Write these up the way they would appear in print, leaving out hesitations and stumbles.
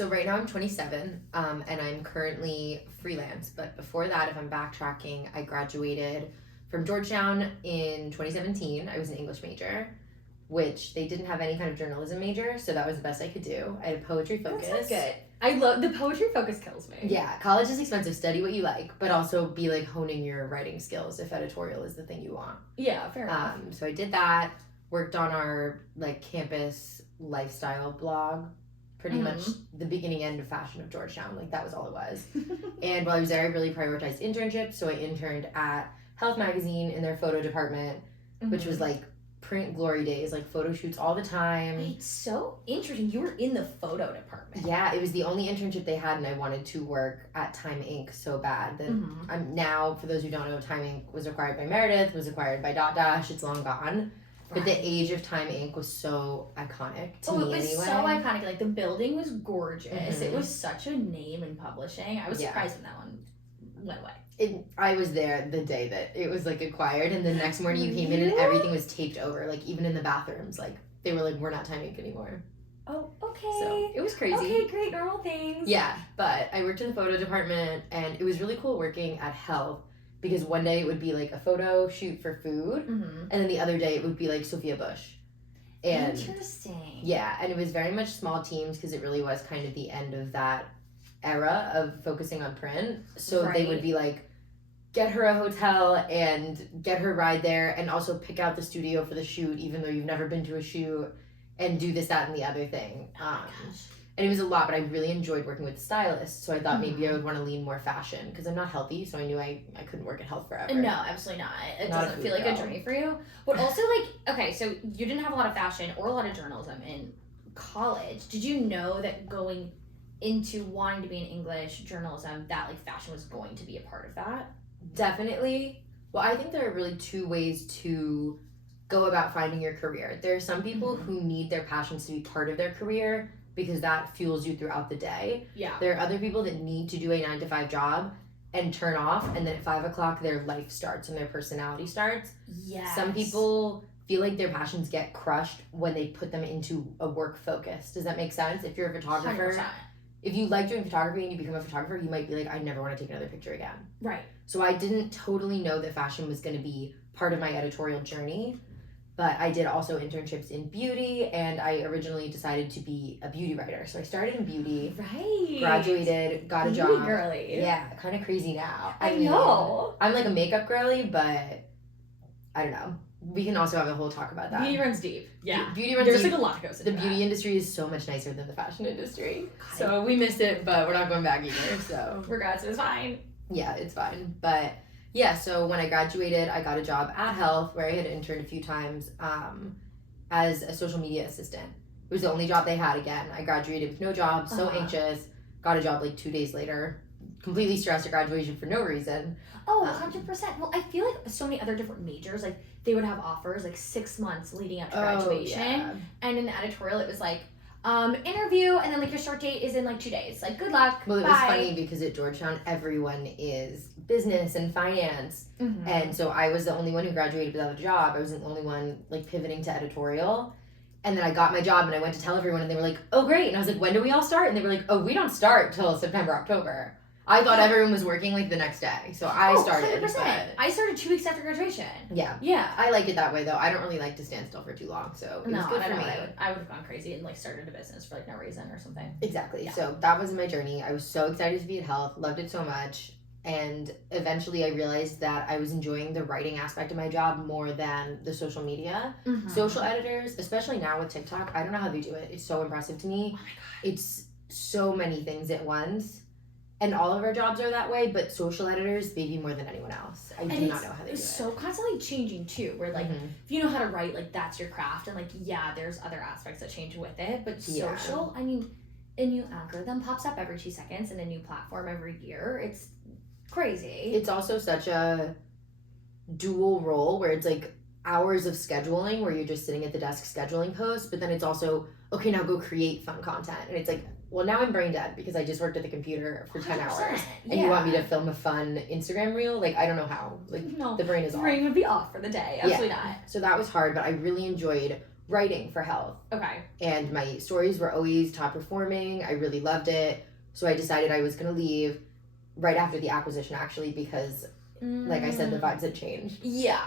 So right now I'm 27, and I'm currently freelance. But before that, if I'm backtracking, I graduated from Georgetown in 2017. I was an English major, which they didn't have any kind of journalism major, so that was the best I could do. I had a poetry focus. That's good. I love the poetry focus kills me. Yeah, college is expensive. Study what you like, but also be like honing your writing skills if editorial is the thing you want. Yeah, fair enough. So I did that. Worked on our like campus lifestyle blog. Pretty much the beginning end of fashion of Georgetown. Like that was all it was. And while I was there, I really prioritized internships. So I interned at Health Magazine in their photo department, which was like print glory days, like photo shoots all the time. Wait, so interesting. You were in the photo department. Yeah, it was the only internship they had, and I wanted to work at Time Inc. so bad that I'm now, for those who don't know, Time Inc. was acquired by Meredith, was acquired by Dotdash. It's long gone. But the age of Time Inc. was so iconic to me anyway. It was so iconic. Like, the building was gorgeous. It was such a name in publishing. I was surprised when that one went away. I was there the day that it was, like, acquired, and the next morning you came in and everything was taped over. Like, even in the bathrooms, like, they were like, we're not Time Inc. anymore. Oh, okay. So, it was crazy. Okay, great, normal things. Yeah, but I worked in the photo department, and it was really cool working at Health. Because one day it would be like a photo shoot for food, and then the other day it would be like Sophia Bush. And interesting. Yeah, and it was very much small teams because it really was kind of the end of that era of focusing on print. So they would be like, get her a hotel and get her ride there, and also pick out the studio for the shoot, even though you've never been to a shoot, and do this, that, and the other thing. And it was a lot, but I really enjoyed working with stylists, so I thought maybe I would want to lean more fashion, because I'm not healthy, so I knew I couldn't work at Health forever. No, absolutely not. It doesn't feel like a journey for you. But also, like, okay, so you didn't have a lot of fashion or a lot of journalism in college. Did you know that going into wanting to be in English journalism, that, like, fashion was going to be a part of that? Definitely. Well, I think there are really two ways to go about finding your career. There are some people who need their passions to be part of their career, because that fuels you throughout the day. Yeah. There are other people that need to do a 9-to-5 job and turn off, and then at 5 o'clock their life starts and their personality starts. Yes. Some people feel like their passions get crushed when they put them into a work focus. Does that make sense? If you're a photographer, 100%. If you like doing photography and you become a photographer, you might be like, I never want to take another picture again. Right. So I didn't totally know that fashion was going to be part of my editorial journey. But I did also internships in beauty, and I originally decided to be a beauty writer. So I started in beauty, graduated, got a job. Beauty girly. Yeah, kind of crazy now. I know. I'm like a makeup girly, but I don't know. We can also have a whole talk about that. Beauty runs deep. Yeah. Beauty runs deep. There's like a lot that goes into The beauty that. industry is so much nicer than the fashion industry. God. So we missed it, but we're not going back either. So regards, it's fine. Yeah, it's fine. But yeah, so when I graduated, I got a job at Health, where I had interned a few times as a social media assistant. It was the only job they had again. I graduated with no job, so anxious, got a job like 2 days later, completely stressed at graduation for no reason. Oh, 100%. Well, I feel like so many other different majors, like, they would have offers like 6 months leading up to graduation. Yeah. And in the editorial, it was like, interview, and then like your start date is in like 2 days. Like, good luck. Well, it bye. was funny because at Georgetown, everyone is business and finance. And so I was the only one who graduated without a job. I wasn't the only one like pivoting to editorial. And then I got my job and I went to tell everyone, and they were like, oh, great. And I was like, when do we all start? And they were like, oh, we don't start till September, October. I thought everyone was working like the next day. So I started. 100%. But I started 2 weeks after graduation. yeah. Yeah. I like it that way, though. I don't really like to stand still for too long. So it was good for me. I would have gone crazy and like started a business for like no reason or something. Exactly. Yeah. So that was my journey. I was so excited to be at Health, loved it so much. And eventually I realized that I was enjoying the writing aspect of my job more than the social media. Social editors, especially now with TikTok, I don't know how they do it. It's so impressive to me. Oh my God. It's so many things at once. And all of our jobs are that way, but social editors, maybe more than anyone else. I do not know how they do it. It's so constantly changing too, where like, if you know how to write, like that's your craft, and like, yeah, there's other aspects that change with it, but social, I mean, a new algorithm pops up every 2 seconds and a new platform every year. It's crazy. It's also such a dual role where it's like hours of scheduling where you're just sitting at the desk scheduling posts, but then it's also, okay, now go create fun content. And it's like, well, now I'm brain dead because I just worked at the computer for 10 hours. And you want me to film a fun Instagram reel? Like, I don't know how. Like, no, the brain is the off. brain would be off for the day. Absolutely not. So that was hard, but I really enjoyed writing for health. Okay. And my stories were always top performing. I really loved it. So I decided I was going to leave right after the acquisition, actually, because, like I said, the vibes had changed. Yeah.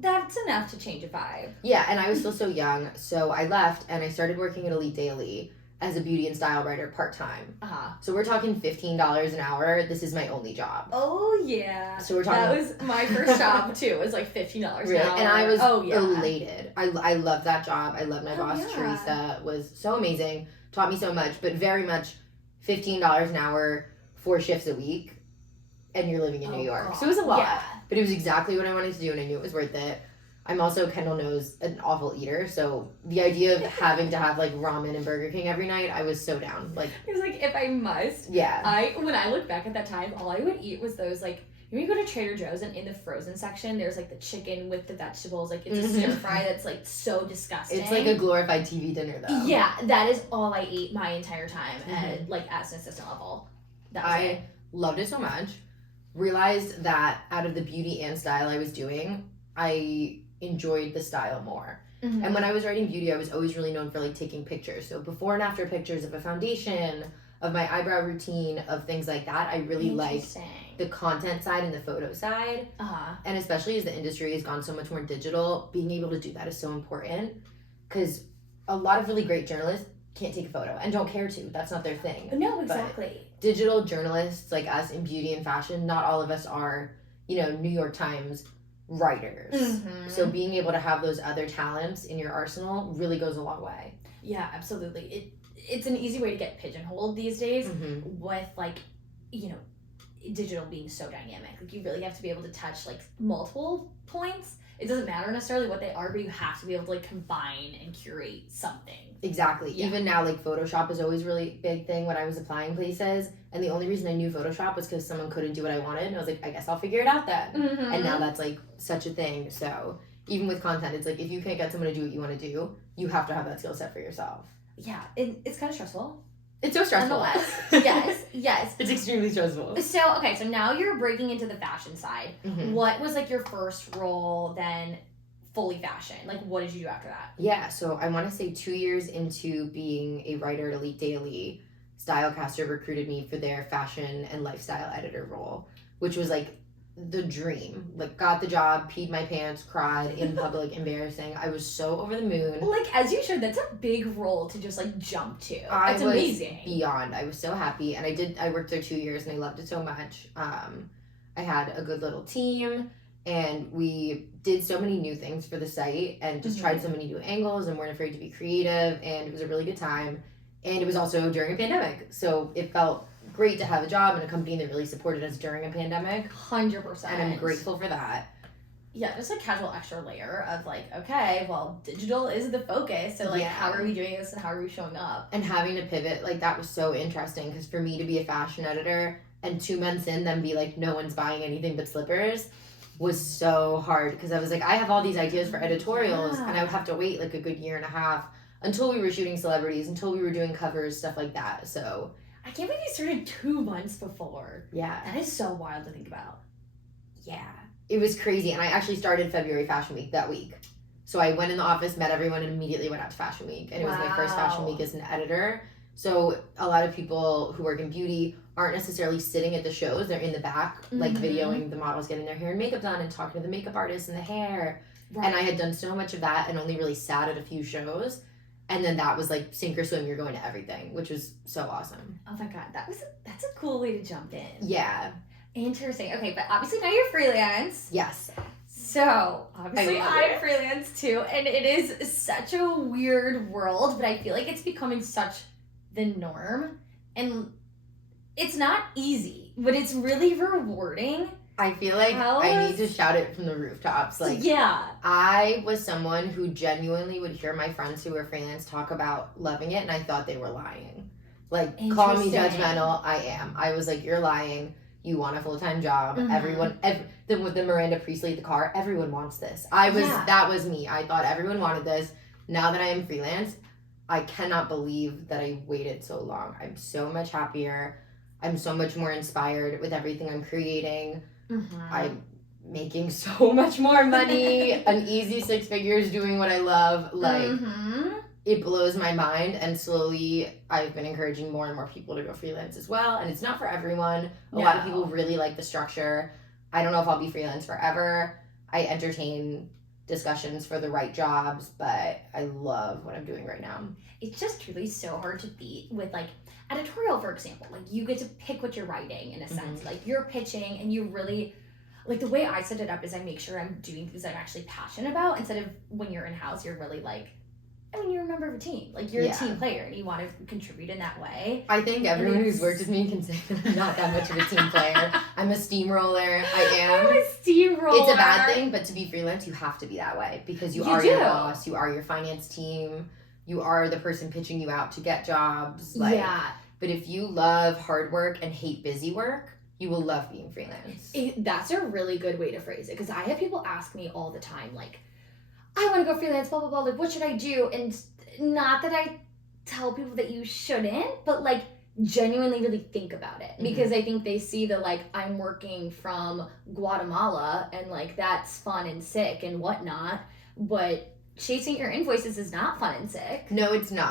That's enough to change a vibe. Yeah, and I was still so young. So I left, and I started working at Elite Daily as a beauty and style writer part-time. So we're talking $15 an hour. This is my only job. Oh, yeah. So we're talking... That was my first job, too. It was like $15 an hour. And I was elated. I loved that job. I loved my boss, Teresa. Was so amazing. Taught me so much, but very much $15 an hour, 4 shifts a week, and you're living in New York. God. So it was a lot. Yeah. But it was exactly what I wanted to do, and I knew it was worth it. I'm also, Kendall knows, an awful eater, so the idea of having to have, like, ramen and Burger King every night, I was so down. Like, it was like, if I must. Yeah. When I look back at that time, all I would eat was those, like, when you go to Trader Joe's and in the frozen section, there's, like, the chicken with the vegetables. Like, it's a stir fry that's, like, so disgusting. It's like a glorified TV dinner, though. Yeah, that is all I ate my entire time, at, like, as an assistant level. That was it. Loved it so much. Realized that out of the beauty and style I was doing, I enjoyed the style more. And when I was writing beauty, I was always really known for, like, taking pictures. So before and after pictures of a foundation, of my eyebrow routine, of things like that. I really liked the content side and the photo side. And especially as the industry has gone so much more digital, being able to do that is so important, because a lot of really great journalists can't take a photo and don't care to. That's not their thing. No, exactly. But digital journalists like us in beauty and fashion, not all of us are, New York Times writers. So being able to have those other talents in your arsenal really goes a long way. Yeah, absolutely. It's an easy way to get pigeonholed these days with, like, digital being so dynamic. Like, you really have to be able to touch, like, multiple points. It doesn't matter necessarily what they are, but you have to be able to, like, combine and curate something. Exactly. Yeah. Even now, like, Photoshop is always a really big thing when I was applying places. And the only reason I knew Photoshop was because someone couldn't do what I wanted. And I was like, I guess I'll figure it out then. And now that's, like, such a thing. So even with content, it's like, if you can't get someone to do what you want to do, you have to have that skill set for yourself. Yeah. It's kind of stressful. It's so stressful. Yes. It's extremely stressful. So now you're breaking into the fashion side. What was, like, your first role then fully fashion? Like, what did you do after that? Yeah, so I want to say 2 years into being a writer at Elite Daily, Stylecaster recruited me for their fashion and lifestyle editor role, which was, like, the dream. Like, got the job, peed my pants, cried in public, embarrassing. I was so over the moon. Like, as you should, that's a big role to just, like, jump to. That's amazing. Beyond. I was so happy, and I worked there 2 years, and I loved it so much. I had a good little team, and we did so many new things for the site, and just tried so many new angles, and weren't afraid to be creative, and it was a really good time. And it was also during a pandemic, so it felt great to have a job in a company that really supported us during a pandemic. 100%. And I'm grateful for that. Yeah, just a casual extra layer of, like, okay, well, digital is the focus, so, like, how are we doing this and how are we showing up? And having to pivot, like, that was so interesting, because for me to be a fashion editor and 2 months in then be like, no one's buying anything but slippers, was so hard, because I was like, I have all these ideas for editorials, and I would have to wait, like, a good year and a half until we were shooting celebrities, until we were doing covers, stuff like that. So I can't believe you started 2 months before. Yeah. That is so wild to think about. Yeah. It was crazy. And I actually started February Fashion Week that week. So I went in the office, met everyone, and immediately went out to Fashion Week. And it was my first Fashion Week as an editor. So a lot of people who work in beauty aren't necessarily sitting at the shows. They're in the back, like, videoing the models getting their hair and makeup done and talking to the makeup artists and the hair. Right. And I had done so much of that and only really sat at a few shows. And then that was, like, sink or swim, you're going to everything, which was so awesome. Oh my God, that's a cool way to jump in. Yeah. Interesting. Okay, but obviously now you're freelance. Yes. So, obviously I'm freelance too, and it is such a weird world, but I feel like it's becoming such the norm. And it's not easy, but it's really rewarding. I feel like I need to shout it from the rooftops. Like, yeah. I was someone who genuinely would hear my friends who were freelance talk about loving it, and I thought they were lying. Like, call me judgmental. I am. I was like, you're lying. You want a full-time job. Everyone, with the Miranda Priestley at the car, everyone wants this. That was me. I thought everyone wanted this. Now that I am freelance, I cannot believe that I waited so long. I'm so much happier. I'm so much more inspired with everything I'm creating. I'm making so much more money, an easy 6 figures doing what I love. Like, it blows my mind. And slowly I've been encouraging more and more people to go freelance as well. And it's not for everyone. A lot of people really like the structure. I don't know if I'll be freelance forever. I entertain discussions for the right jobs, but I love what I'm doing right now. It's just really so hard to beat with, like, editorial, for example. Like, you get to pick what you're writing in a sense. Like, you're pitching and you really, like, the way I set it up is I make sure I'm doing things I'm actually passionate about, instead of when you're in-house, you're really like, I mean, you're a member of a team. Like, you're a team player and you want to contribute in that way. I think everyone who's worked with me can say that I'm not that much of a team player. I'm a steamroller. I am. I'm a steamroller. It's a bad thing, but to be freelance, you have to be that way because you are your boss. You are your finance team. You are the person pitching you out to get jobs. Like, but if you love hard work and hate busy work, you will love being freelance. That's a really good way to phrase it, because I have people ask me all the time, like, I want to go freelance, blah, blah, blah, like, what should I do? And not that I tell people that you shouldn't, but, like, genuinely really think about it. Because I think they see the, like, I'm working from Guatemala and, like, that's fun and sick and whatnot, but chasing your invoices is not fun and sick. No, it's not.